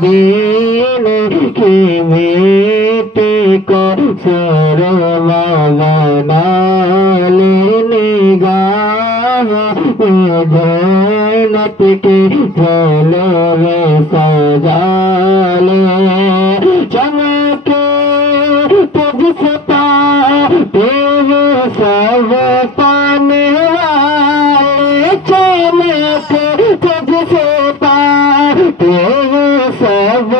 दीन की मिट्टी को सुरमा बना ले निगाह जन्नत की झलवे सजा ले चमके तुझसे पाते हैं सब पाने वाले चमके तुझसे पाते हैं सब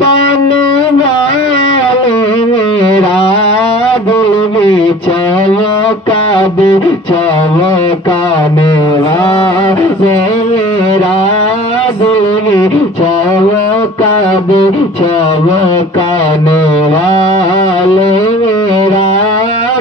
पाने वाले मेरा दिल भी चमकाने वाले मेरा दिल भी चमकाने वाले मेरा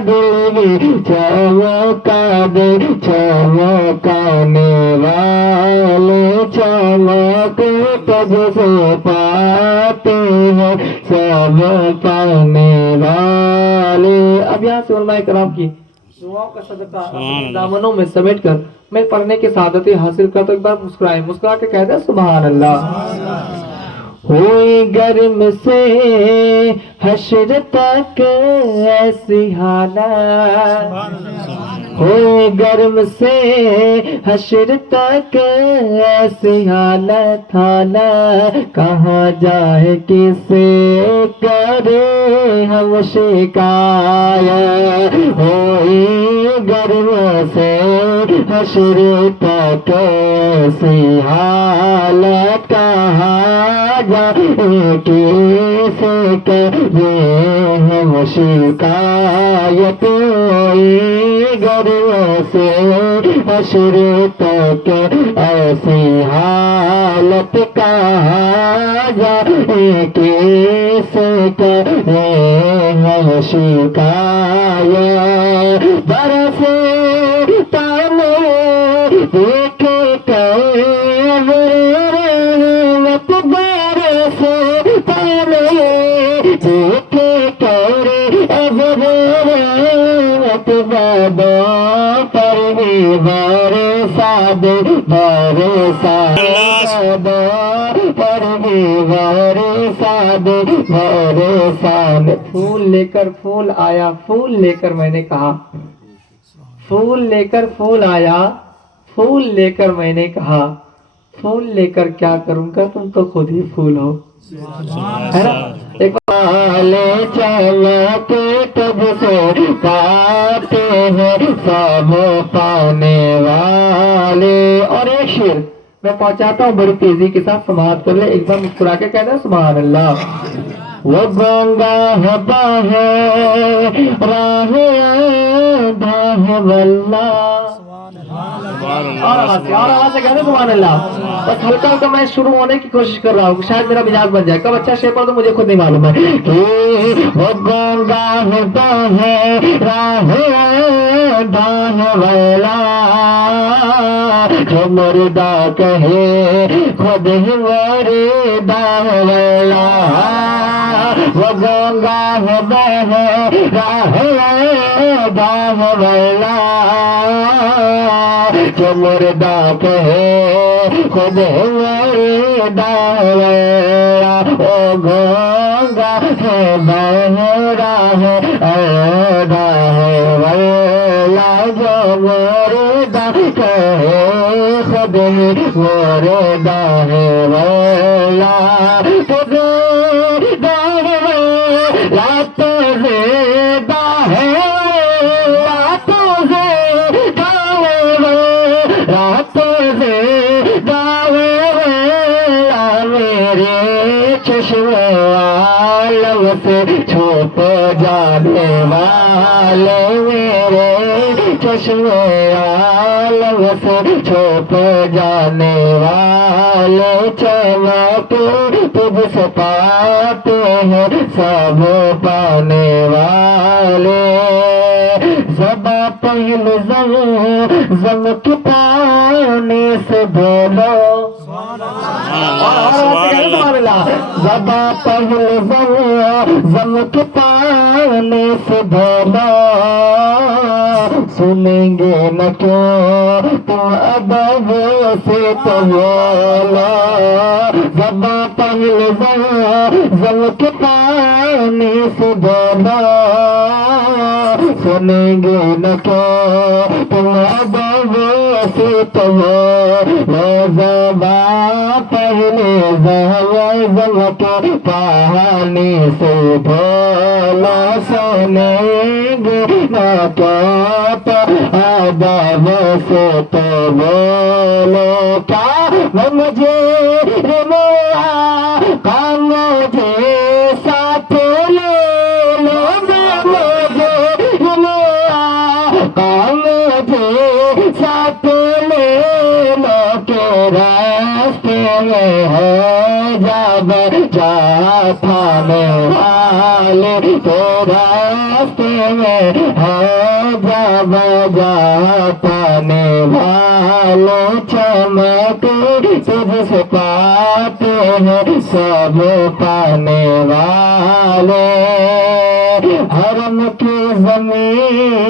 दिल भी चमकाने वाले चमक तुझसे पाते हैं सब पाने वाले। अब यहाँ से उलमाए कराम की दुआओं का सदका दामनों में समेट कर मैं पढ़ने की सादतें हासिल कर तो एक बार मुस्कुराए, मुस्कुरा के कहते हैं सुभान अल्लाह। हुई गर्म से हश्र तक ऐसी हालत, हुई गर्म से हश्र तक ऐसी हालत कहाँ जाए किसे करे हम शिकायत। हुई गर्म से हश्र तक ऐसी हालत कहाँ जाए किसे करे हम शिकायत। गर्व से हश्र तक ऐसी हालत कहाँ जाए किसे करे हम शिकायत। बरसे ताने देखे रहमत बरसे ताने देखे करे रहमत बाबा पर भी बरसा दे बरसा पर भी बरसा दे बरसा। फूल लेकर फूल आया, फूल लेकर मैंने कहा, फूल लेकर फूल आया, फूल लेकर मैंने कहा, फूल लेकर क्या करूंगा तुम तो खुद ही फूल हो, है ना। एक वाले चमके तुझसे पाते हैं सब पाने वाले। और एक शेर मैं पहुंचाता हूँ बड़ी तेजी के साथ, समाप्त कर ले, एक बार मुस्कुरा के कहना सुभान अल्लाह। वो गंगा हवा है राह वल्ला, और आवाज से कहते सुभान अल्लाह। बस हल्का हल्का मैं शुरू होने की कोशिश कर रहा हूँ, शायद मेरा मिजाज बन जाए। कब अच्छा शेर पढ़ तो मुझे खुद नहीं मालूम है। वो गंगा हवा है राह वल्ला, जो मुर्दा कहे खुद ही मुर्दा वल्ला। वो गंगा हवा है राह वल्ला, जो मुर्दा कहे खुद मुर्दा वल्ला। ओ गंगा है बहरा है अदा है वल्ला, जो मुर्दा कहे खुद मुर्दा है वल्ला। छुप जाने वाले मेरे चश्मे आलम से छुप जाने वाले, चमक तुझसे पाते हैं सब पाने वाले। ज़बा पहले ज़म के पानी से धोलो, ज़बा पहले ज़म के पानी से धोलो, सुनेंगे न क्यों तुम अदब से तो बोलो ज़बा पहले ज़म के पानी से बोलो सुनेंगे न क्यों तुम अदब से तो बोलो ज़बा पहले ज़म के पानी से बोलो सुनेंगे न क्यों तो अदब से तो बोलो क्या मुझे काम मुझे साथ ले लो मुझे काम मुझे साथ ले लो के रास्ते में है जब जाता में वाले के रास्ते में है जब जाने वाले चमक तुझसे पाते हैं सब पाने वाले हरम की जमीन